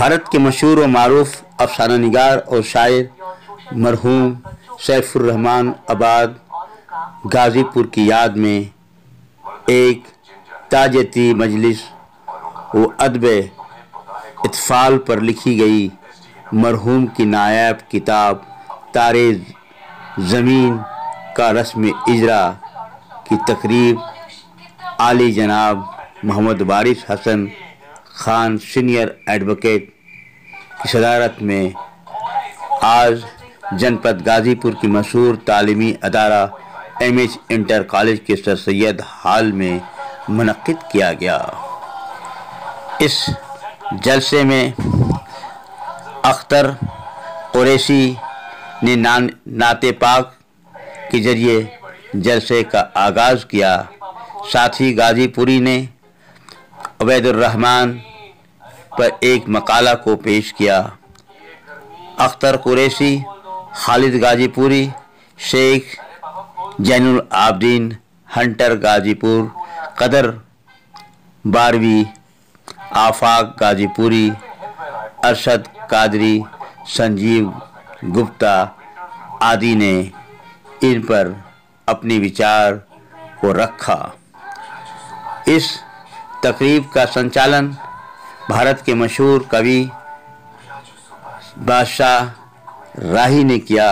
भारत के मशहूर व मारूफ अफसाना निगार और शायर मरहूम सैफुर रहमान आबाद गाज़ीपुर की याद में एक ताज़ियती मजलिस व अदब इत्फ़ाल पर लिखी गई मरहूम की नायाब किताब तारे ज़मीन का रस्म इजरा की तकरीब आली जनाब मोहम्मद वारिस हसन खान सीनियर एडवोकेट की सदारत में आज जनपद गाज़ीपुर की मशहूर तालीमी अदारा एमएच इंटर कॉलेज के सर सैयद हॉल में मुनक्किद किया गया। इस जलसे में अख्तर कुरैशी ने नाते पाक के जरिए जलसे का आगाज़ किया। साथ ही गाज़ीपुरी ने उबैदुर्रहमान पर एक मकाला को पेश किया। अख्तर कुरैशी, खालिद गाज़ीपुरी, शेख जैनुल आबदीन हंटर गाज़ीपुर, कदर बारवी, आफाक गाज़ीपुरी, अरशद कादरी, संजीव गुप्ता आदि ने इन पर अपने विचार को रखा। इस तकरीब का संचालन भारत के मशहूर कवि बादशाह राही ने किया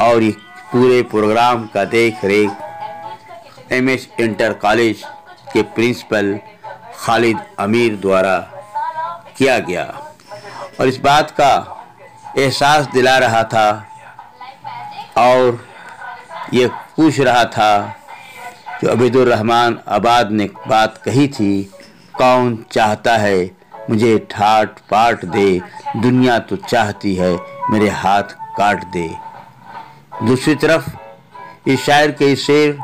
और ये पूरे प्रोग्राम का देख रेख एमएच इंटर कॉलेज के प्रिंसिपल खालिद अमीर द्वारा किया गया और इस बात का एहसास दिला रहा था और ये पूछ रहा था जो उबैदुर्रहमान आबाद ने बात कही थी, कौन चाहता है मुझे ठाट पाट दे, दुनिया तो चाहती है मेरे हाथ काट दे। दूसरी तरफ इस शायर के शेर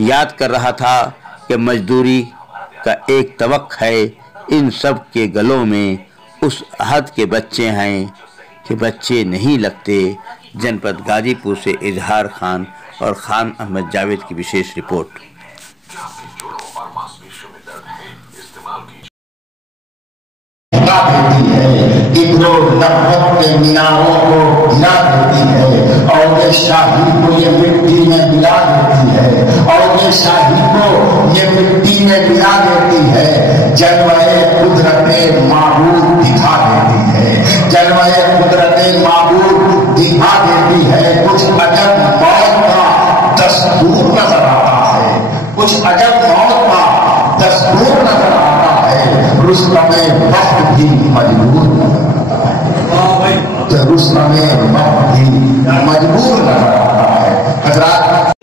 याद कर रहा था कि मजदूरी का एक तवक है इन सब के गलों में, उस अहद के बच्चे हैं कि बच्चे नहीं लगते। जनपद गाज़ीपुर से इजहार खान और खान अहमद जावेद की विशेष रिपोर्ट। इब्रो नफ़रत के मीनारों को गिरा देती है और ये शाही को ये मिट्टी में मिला देती है और ये शाही को ये मिट्टी में मिला देती है। जलवाए कुदरते माबूद दिखा देती है, जलवाए कुदरते माबूद दिखा देती है। कुछ अजब मौत का दस्तूर नजर आता है, कुछ अजब मौत का दस्तूर नजर आता है। रुस्तमे वक्त भी मजबूर नजर आता है, तो रुस्तमे वक्त भी मजबूर नजर आता है। हजरात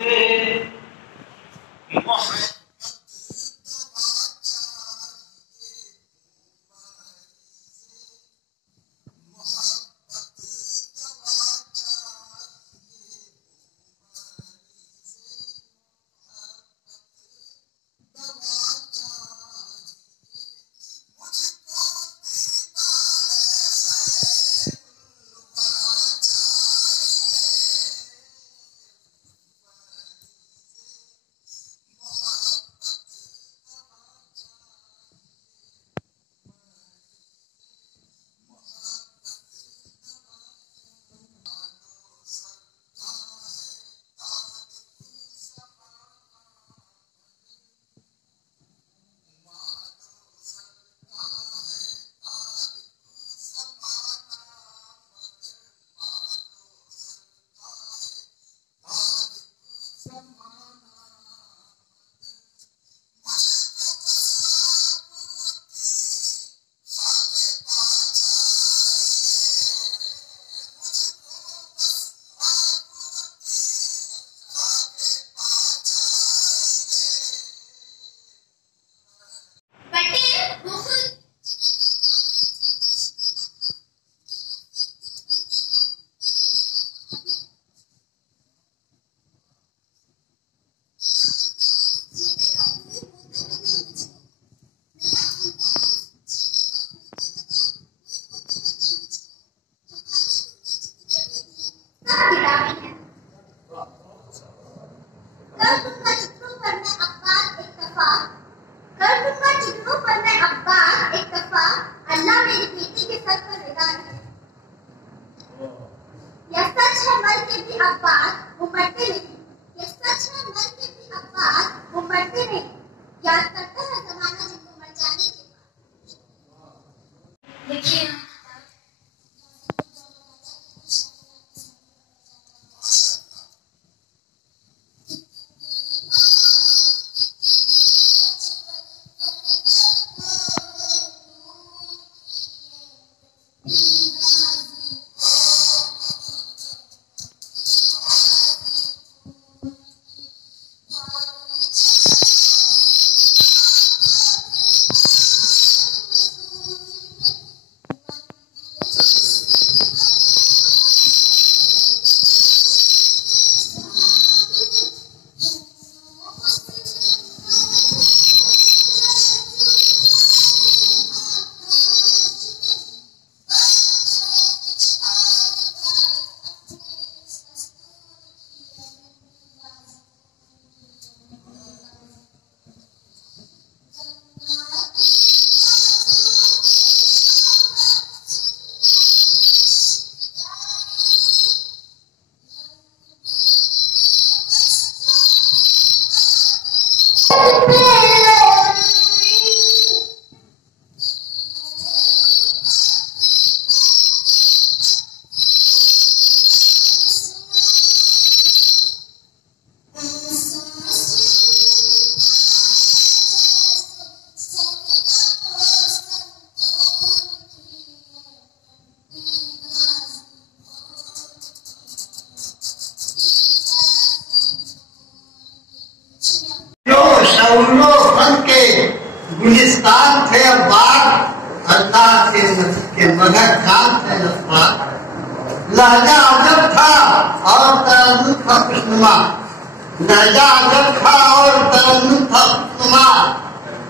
कर दूंगा जिग्नों पर मैं अब्बास एक दफा, अल्लाह मेरी बेटी के सर पर निगाह है। यह सच है मर के भी अब्बास वो मरते नहीं, यह सच है मर के भी अब्बास वो मरते नहीं। याद करता है जमाना जिनको मर जाने के बाद। देखिए गुलिस्तान थे अब्बास, अल्लाह के मगर खान थे अब्बास। लहजा अजब था और तरन्नुम था खुशनुमा, लहजा अजब था और तरन्नुम था खुशनुमा।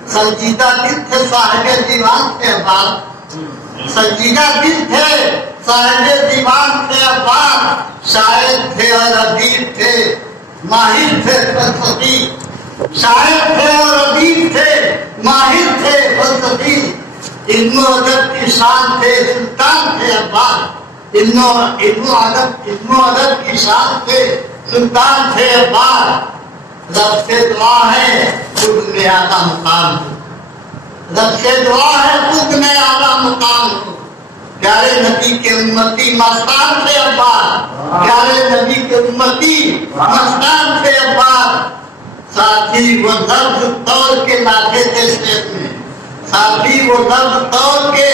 संजीदा दिल थे साहिबे दीवान थे अब्बास, संजीदा दिल थे साहिबे दीवान थे अब्बास। शायर थे और अदीब थे, माहिर थे फलसफी। शायर थे और अदीब थे, माहिर थे फलसफी। इल्म अदब की शान थे, सुल्तान थे अब्बास। इल्म अदब की शान थे, सुल्तान थे अब्बास। रब से दुआ है खुद में आला मुकाम हो, रब से दुआ है खुद में आला मुकाम हो। प्यारे नबी के उम्मती मस्तान थे अब्बास, प्यारे नबी के उम्मती मस्तान थे अब्बास। साथी वो दर्द तोड़ के लाते थे शेर में, साथी वो दर्द तोड़ के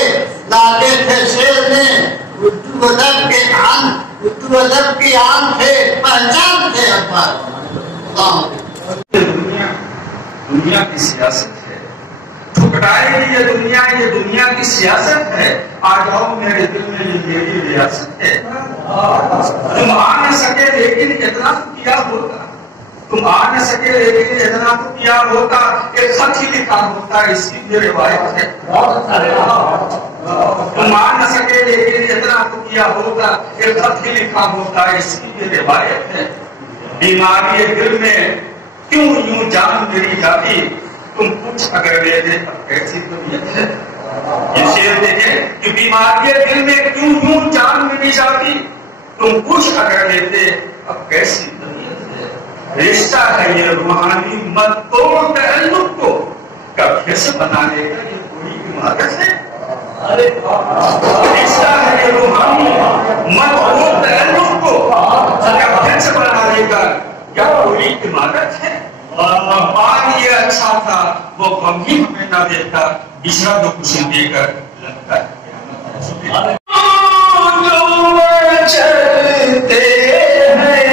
लाते थे शेर में। उर्दू अदब के आम थे, पहचान थे अब्बास। दुनिया की सियासत है, ठुकराएगी ये दुनिया की सियासत है। आ जाओ मेरे दिल में ये मेरी रियासत है। तुम आ न सके लेकिन इतना तो किया होगा, तुम आ न सके लेकिन इतना तो किया होगा। एक खत ही लिखा होता है, इसकी भी रिवायत है। तुम आ न सके लेकिन इतना तो किया होगा, एक खत ही लिखा होता है, इसकी भी रिवायत है। बीमारी दिल में क्यों यूं जान मेरी जाती, तुम कुछ अगर ले दे अब कैसी तबीयत है। ये शेर देखे कि बीमारी दिल में क्यों यूं जान मेरी जाती, तुम कुछ अगर लेते अब कैसी तबीयत है। रिश्ता है ये रूहानी, मत तोड़ तअल्लुक को, कब कैसे बना लेगा ये कोई इमारत है। रिश्ता है ये रूहानी, मत तोड़ तअल्लुक को, कब कैसे बना लेगा क्या कोई इमारत है। पान ये अच्छा था वो गम ही हमें ना देता, बिछड़ा तो कुछ देकर लगता है। चलते हैं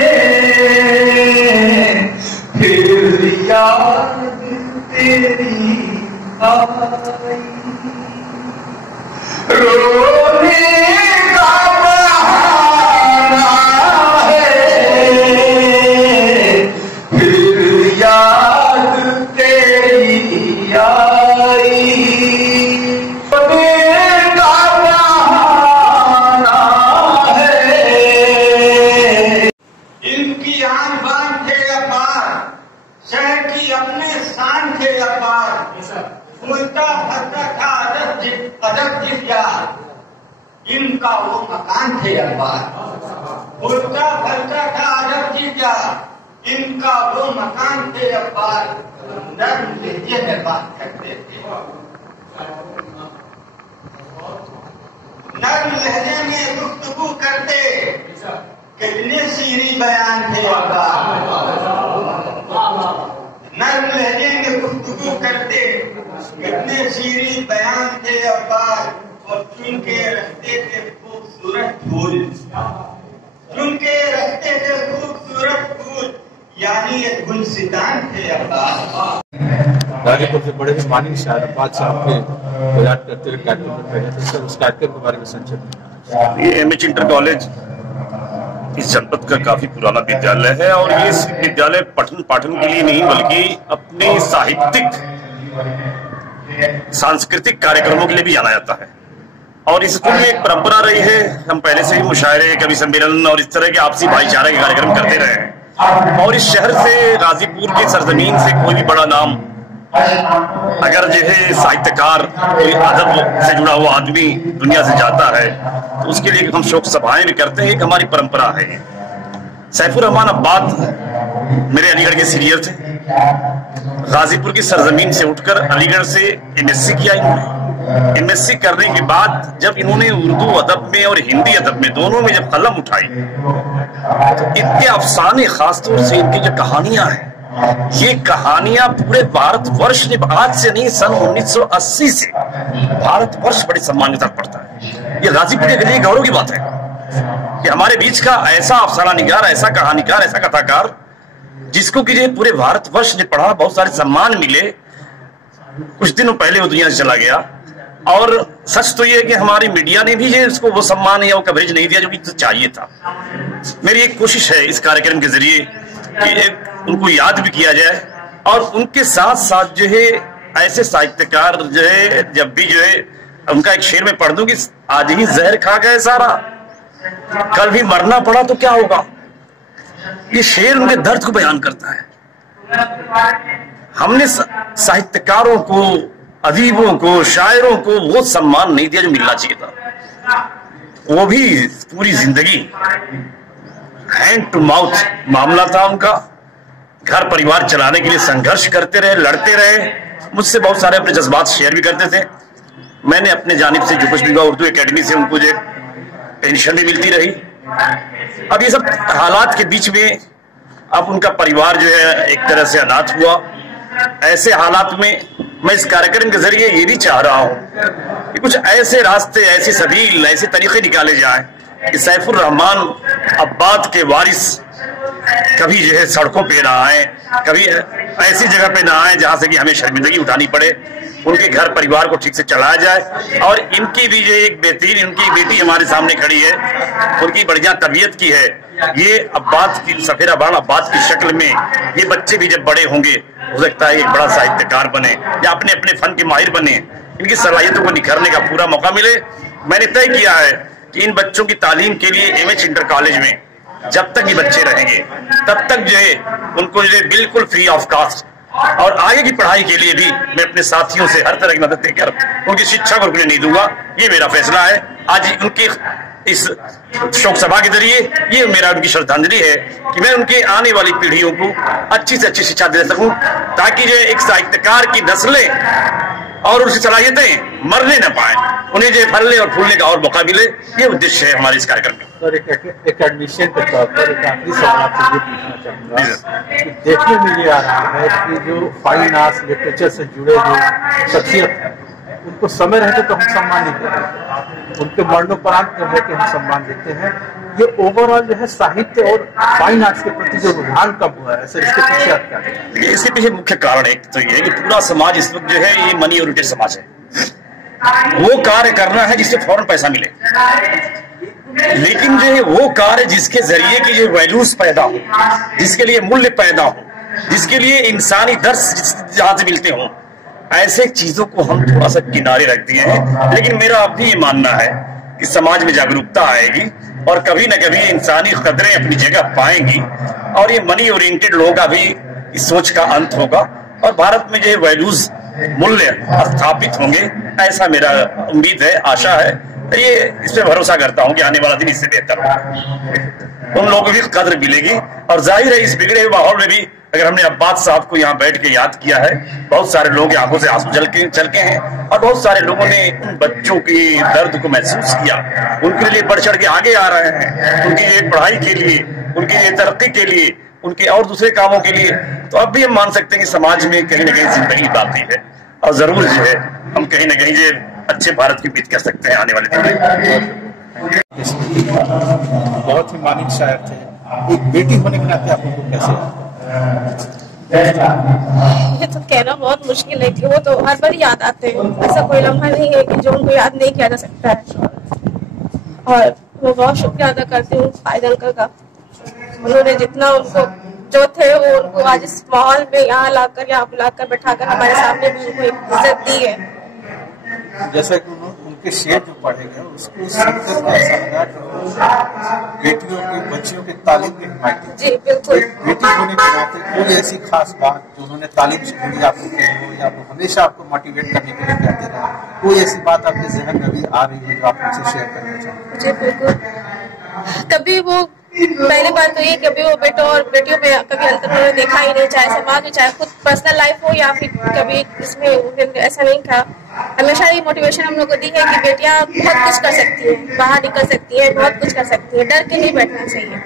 फिर याद तेरी आई, रोने का बहाना है फिर याद तेरी आई। रोने का बहाना है। इनकी आन बान थे अपार, शहर की अपने शान थे अखबार, उल्टा भरता था अदब जिया, इनका वो मकान थे अखबार। उल्टा भरता था अदब जिया, इनका वो मकान थे अखबार। नर्म लहजे में बात करते थे, नर्म लहजे में गुफ्तगू करते, कितने सीरी बयान थे अखबार। नर्म लहजे में गुफ्तगू करते, कितने सीरी बयान थे अखबार। और चुन के रखते थे खूबसूरत फूल, चुन के रखते थे खूबसूरत फूल, यानी ये गुलसितान थे अखबार। गाजीपुर से बड़े ही मानी शायर अब्बास साहब के गुजरात करते हुए कार्यक्रम में पहले थे सर, उस कार्यक्रम के बारे में संक्षिप्त। ये एमएच इंटर कॉलेज इस जनपद का काफी पुराना विद्यालय है और ये विद्यालय पठन पाठन के लिए नहीं बल्कि अपने साहित्यिक सांस्कृतिक कार्यक्रमों के लिए भी जाना जाता है। और इस स्कूल में एक परंपरा रही है, हम पहले से ही मुशायरे, कवि सम्मेलन और इस तरह के आपसी भाईचारे के कार्यक्रम करते रहे हैं। और इस शहर से, गाजीपुर की सरजमीन से कोई भी बड़ा नाम अगर जो है साहित्यकार, कोई अदब से जुड़ा हुआ आदमी दुनिया से जाता है तो उसके लिए हम शोक सभाएं भी करते हैं, एक हमारी परंपरा है। सैफुर रहमान अब्बाद मेरे अलीगढ़ के सीनियर थे। गाजीपुर की सरजमीन से उठकर अलीगढ़ से एमएससी किया इन्होंने। एमएससी करने के बाद जब इन्होंने उर्दू अदब में और हिंदी अदब में दोनों में जब कलम उठाई तो इतने अफसाने, खासतौर से इनकी जो कहानियां हैं, ये कहानियां पूरे भारतवर्ष ने, आज से नहीं सन 1980 से भारतवर्ष बड़े सम्मान के साथ पढ़ता है। ये गाजीपुर के लिए गौरव की बात है कि हमारे बीच का ऐसा अफसाना निगार, ऐसा कहानीकार, ऐसा कथाकार जिसको कि पूरे भारतवर्ष ने पढ़ा, बहुत सारे सम्मान मिले। कुछ दिनों पहले वो दुनिया से चला गया और सच तो ये है कि हमारी मीडिया ने भी ये उसको वो सम्मान या वो कवरेज नहीं दिया जो कि चाहिए था। मेरी एक कोशिश है इस कार्यक्रम के जरिए कि एक उनको याद भी किया जाए और उनके साथ साथ जो है ऐसे साहित्यकार जो है, जब भी जो है उनका एक शेर में पढ़ दूं कि आज ही जहर खा गए सारा, कल भी मरना पड़ा तो क्या होगा। ये शेर उनके दर्द को बयान करता है। हमने साहित्यकारों को, अदीबों को, शायरों को वो सम्मान नहीं दिया जो मिलना चाहिए था। वो भी पूरी जिंदगी हैंड टू माउथ मामला था उनका। घर परिवार चलाने के लिए संघर्ष करते रहे, लड़ते रहे। मुझसे बहुत सारे अपने जज्बात शेयर भी करते थे। मैंने अपने जानिब से जो कुछ भी उर्दू एकेडमी से उनको जो पेंशन भी मिलती रही। अब ये सब हालात के बीच में अब उनका परिवार जो है एक तरह से अनाथ हुआ। ऐसे हालात में मैं इस कार्यक्रम के जरिए ये भी चाह रहा हूं कि कुछ ऐसे रास्ते, ऐसे सबील, ऐसे तरीके निकाले जाएं कि सैफुर रहमान अब्बाद के वारिस कभी जो है सड़कों पे ना आए, कभी ऐसी जगह पे ना आए जहां से कि हमें शर्मिंदगी उठानी पड़े। उनके घर परिवार को ठीक से चलाया जाए। और इनकी भी जो एक बेहतरीन, उनकी बेटी हमारे सामने खड़ी है, उनकी बढ़िया तबीयत की है। ये अब्बाद की, सफेरा बाण अब्बाद की शक्ल में ये बच्चे भी जब बड़े होंगे हो सकता है एक बड़ा साहित्यकार बने या अपने अपने फन के माहिर बने, इनकी सलाहियतों को निखारने का पूरा मौका मिले। मैंने तय किया है कि इन बच्चों की तालीम के लिए एमएच इंटर कॉलेज में जब तक ये बच्चे रहेंगे तब तक जो है उनको जो है बिल्कुल फ्री ऑफ कॉस्ट और आगे की पढ़ाई के लिए भी मैं अपने साथियों से हर तरह की मदद देकर उनकी शिक्षा को रुकने नहीं दूंगा। ये मेरा फैसला है। आज उनकी इस शोक सभा के जरिए ये मेरा उनकी श्रद्धांजलि है कि मैं उनके आने वाली पीढ़ियों को अच्छी से अच्छी शिक्षा दे सकूं ताकि जो एक साहित्यकार की नस्लें और उसकी सलाहियतें मरने न पाए, उन्हें जो फलने और फूलने का और मौका मिले। ये उद्देश्य है हमारे इस कार्यक्रम का। सर, एक एडमिशन के तौर पर एक आखिरी सवाल आपसे ये पूछना चाहूंगा कि देखने में ये आ रहा है कि जो फाइन आर्ट्स लिटरेचर से जुड़े जो शख्सियत है उनको समय रहते तो हम सम्मान नहीं देते, उनके मरणोपरांत जो है कि हम सम्मान देते हैं। ये ओवरऑल जो है साहित्य और फाइन आर्ट्स के प्रति जो रुझान कब हुआ है, सर इसके पीछे क्या है? इसके पीछे मुख्य कारण एक तो ये है कि पूरा समाज इस वक्त जो है ये मनी ओरिएंटेड समाज है। वो कार्य करना है जिससे फौरन पैसा मिले, लेकिन जो है वो कार्य जिसके जरिए की जो वैल्यूज पैदा हो, जिसके लिए मूल्य पैदा हो, जिसके लिए इंसानी दर्श जहां से मिलते हों, ऐसे चीजों को हम थोड़ा सा किनारे रख दिए हैं। लेकिन मेरा अब भी ये मानना है कि समाज में जागरूकता आएगी और कभी न कभी इंसानी कदरें अपनी जगह पाएंगी और ये मनी ओरिएंटेड लोगों का भी इस सोच का अंत होगा और भारत में ये वैल्यूज मूल्य स्थापित होंगे, ऐसा मेरा उम्मीद है, आशा है। ये इस पे भरोसा करता हूं कि आने वाला दिन इससे बेहतर होगा, उन लोगों को भी कद्र मिलेगी। और जाहिर है इस बिगड़े हुए माहौल में भी अगर हमने अब्बास साहब को यहाँ बैठ के याद किया है, बहुत सारे लोगों की आंखों से आंसू चलके हैं और बहुत सारे लोगों ने उन बच्चों की दर्द को महसूस किया, उनके लिए बढ़ चढ़ के आगे आ रहे हैं, उनकी ये पढ़ाई के लिए, उनकी ये तरक्की के लिए, उनके और दूसरे कामों के लिए। तो अब भी हम मान सकते हैं कि समाज में कहीं ना कहीं जिंदगी बाकी है और जरूर जो है हम कहीं ना कहीं जो अच्छे भारत की उम्मीद कर सकते हैं आने वाले दिन में। बहुत ही मानिक शायर थे, एक बेटी होने के नाते आप उनको कैसे? ये तो कहना बहुत मुश्किल है कि वो तो हर बार याद आते हैं, ऐसा कोई लम्हा नहीं है कि जो उनको याद नहीं किया जा सकता है। और वो बहुत शुक्रिया अदा करती हूँ फायद अंकल का, उन्होंने जितना उनको जो थे वो उनको आज इस माहौल में यहाँ लाकर, यहाँ बुलाकर बैठाकर हमारे सामने भी उनको एक इज्जत दी है। जैसा कि उनके शेर जो पढ़े गए उसको सुनकर ऐसा लगा कि बेटियों की, बच्चियों की तालीम की हिमायत। जी बिल्कुल। बेटी होने के नाते कोई ऐसी खास बात जो उन्होंने तालीम से जुड़ी आपको कही हो या वो हमेशा आपको मोटिवेट करने के लिए कहते रहे, कोई ऐसी बात आपके जहन में अभी आ रही है जो आप उनसे शेयर करना चाहते हैं? जी बिल्कुल। कभी वो पहली बात तो ये कि अभी वो बेटों और बेटियों में कभी अंतर उन्होंने देखा ही नहीं, चाहे समाज में, चाहे खुद पर्सनल लाइफ हो या फिर कभी इसमें ऐसा नहीं था। हमेशा ये मोटिवेशन हम लोग को दी है कि बेटियां बहुत कुछ कर सकती हैं, बाहर निकल सकती हैं, बहुत कुछ कर सकती हैं, डर के नहीं बैठना चाहिए।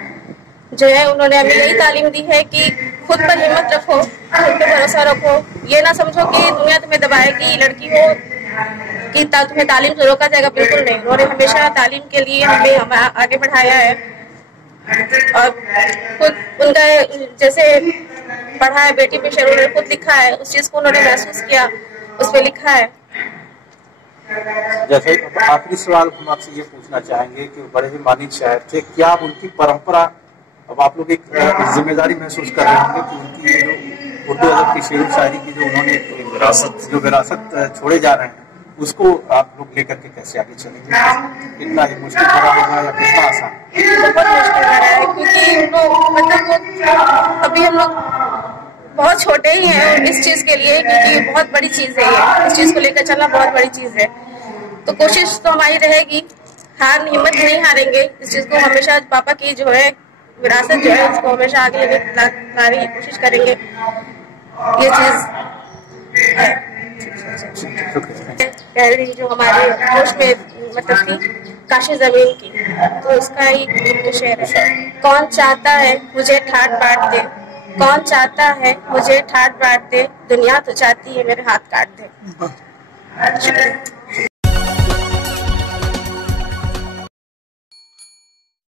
जो है उन्होंने हमें यही तालीम दी है कि खुद पर हिम्मत रखो, खुद पे भरोसा रखो, ये ना समझो कि दुनिया तुम्हें दबाएगी, लड़की हो कि तुम्हें तालीम से रोका जाएगा, बिल्कुल नहीं। उन्होंने हमेशा तालीम के लिए हमें आगे बढ़ाया है और खुद उनका जैसे पढ़ा है बेटी पे शेर उन्होंने खुद लिखा है, उस चीज को उन्होंने महसूस किया, उस पे लिखा है। जैसे आखिरी सवाल हम आपसे ये पूछना चाहेंगे कि बड़े ही मानिक शायर थे, क्या आप उनकी परंपरा, अब आप लोग एक जिम्मेदारी महसूस कर रहे होंगे कि उनकी जो उर्दू अदब की शेर शायरी की जो उन्होंने विरासत छोड़े जा रहे हैं उसको आप लोग लेकर के कैसे आगे चलेंगे? कितना ये मुश्किल भरा होगा या कितना आसान? बहुत मुश्किल भरा है क्योंकि उनको मतलब अभी हम लोग बहुत छोटे ही हैं इस चीज के लिए, क्योंकि बहुत बड़ी चीज है ये, इस चीज को लेकर चलना बहुत बड़ी चीज है। तो कोशिश तो हमारी रहेगी, हिम्मत नहीं हारेंगे, इस चीज को हमेशा पापा की जो है विरासत जो है उसको हमेशा आगे लाने की कोशिश करेंगे। ये चीज जो हमारे होश में मतलब थी काशी जमीन की, तो उसका ही शेर है। कौन चाहता है मुझे ठाट बाट दे, कौन चाहता है मुझे ठाट बाट दे, दुनिया तो चाहती है मेरे हाथ काट दे।